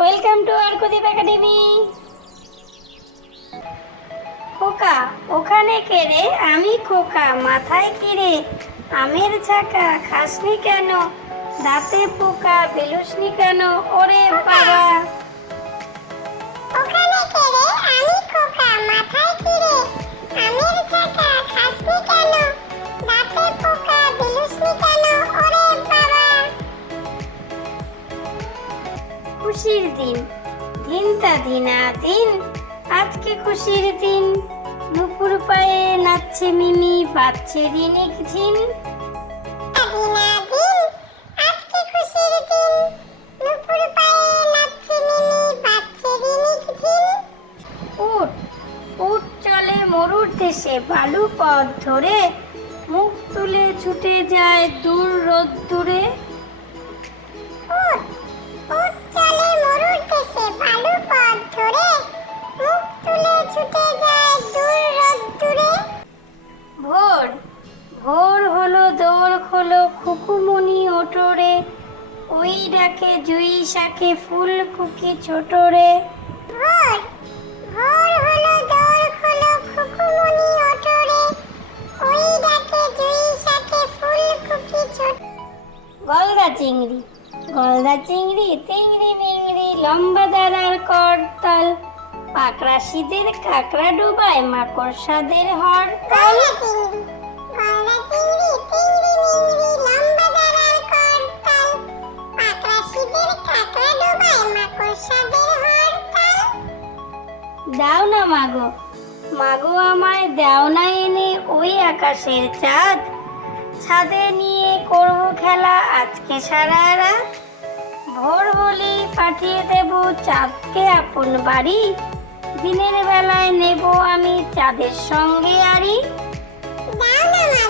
Welcome to R Arkadeep academy. খোকা ওখানে কে রে? আমি খোকা মাথায় কি রে? আমের ছাকা খাসনি কেন? দাঁতে পোকা বেলুসনি কেন? ওরে বাবা! খুশির দিন। দিনা দিন আজকে খুশির দিন। নুপুর পায়ে নাচছে মিমি বাচ্চে রিনিক ঝিন। দিনা দিন আজকে খুশির দিন। নুপুর পায়ে নাচছে মিনি বাচ্চে রিনিক ঝিন। মরুর দেশে বালু পথ ধরে। মুখ তুলে ছুটে যায় দূর রোদ্দুরে উট হলো দৌড় খোলো খুকুমনি ওটোরে ওই ডাকে জুই শাকে ফুল কুকি ছোটরে ভোর ভোর হলো দৌড় খোলো খুকুমনি ওঠরে ওই ডাকে জুই শাকে ফুল কুকি ছোট গলদা চিংড়ি গলদা চিংড়ি তিংড়ি মিংড়ি লম্বা দাঁড়ার করতাল। পাকড়াশিদের কাকড়া ডুবায় মাকড়সাদের হরতাল। দাও না মাগো। মাগো আমায় দাও না এনে ওই আকাশের চাঁদ। ছাদে নিয়ে করব খেলা আজকে সারা রাত। ভোর হলি পাঠিয়ে দেব চাঁদকে আপন বাড়ি। দিনের বেলায় নেব আমি চাঁদের সঙ্গে আরি দাও না